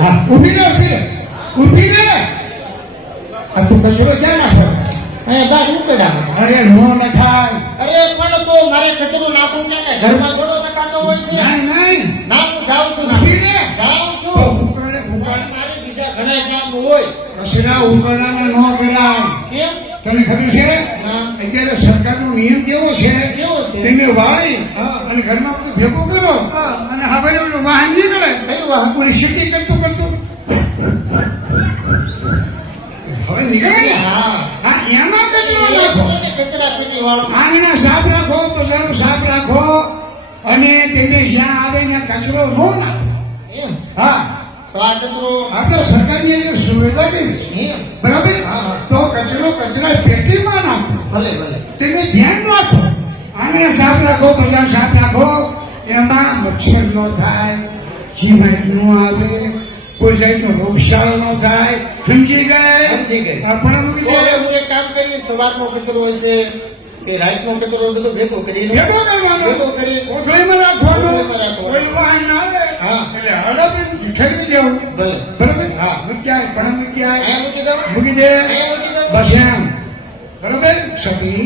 હા ઊભી રહે ઊભી રહે ઊભી રહે. આ તું કચરો ક્યાં નાખો? અહીંયા બહાર ઉકળામાં. અરે નો નખાય. અરે પણ તો મારે કચરો નાખવું છે ને ઘરમાં થોડો નખાતો હોય છે. નહીં નહીં ના હું જાઉં છું ને. ઊભી રહે. જાઉં તો છું. ઉકળે ઉકળે મારે બીજા ઘણા કામ હોય. કચરા ઉકળાને ન કરાય. કેમ? તને ખબર છે હા. અત્યારે સરકારનો નિયમ કેવો છે? કેવો છે? તમે ભાઈ અને ઘરમાં બધું ભેગું કરો અને હવે ઓલું વાહન નીકળે કયું વાહન? પૂરી સિટી કરતું કરતું હવે નીકળે ને? હા. હા એમાં કચરો નાખો. કચરા પેટી વાળો. આંગણા સાફ રાખો, બજારો સાફ રાખો અને તેને જ્યાં આવે ત્યાં કચરો ન નાખો. એમ? હા તો આ કચરો આપણે સરકારની અંદર સુવિધા કેવી છે એમ? બરાબર હા. તો કચરો કચરા પેટીમાં નાખો. ભલે ભલે. તેને ધ્યાન રાખો. આંગણા સાફ રાખો, બજાર સાફ રાખો. એમાં મચ્છર ન થાય, જીવાત ન આવે, કોઈ જાતનો રોગચાળો ન થાય. સમજી ગયે? સમજી ગઈ. આપણે તો હવે હું એક કામ કરી, સવારનો કચરો હશે કે રાતનો કચરો બધો ભેગો કરી ભેગો કરવાનો. ભેગો કરી કોથળીમાં રાખવાનો. કોથળીમાં રાખવાનો. કોઈ વાહન ના આવે હા. એટલે હડપ ઠેરવી દેવું. ભલે. બરાબર? હા. મૂક્યા પણ મૂક્યા અહીંયા મૂકી દઉં. મૂકી દે. અહીંયા મૂકી દઉં. બસ એમ. બરાબર? સતી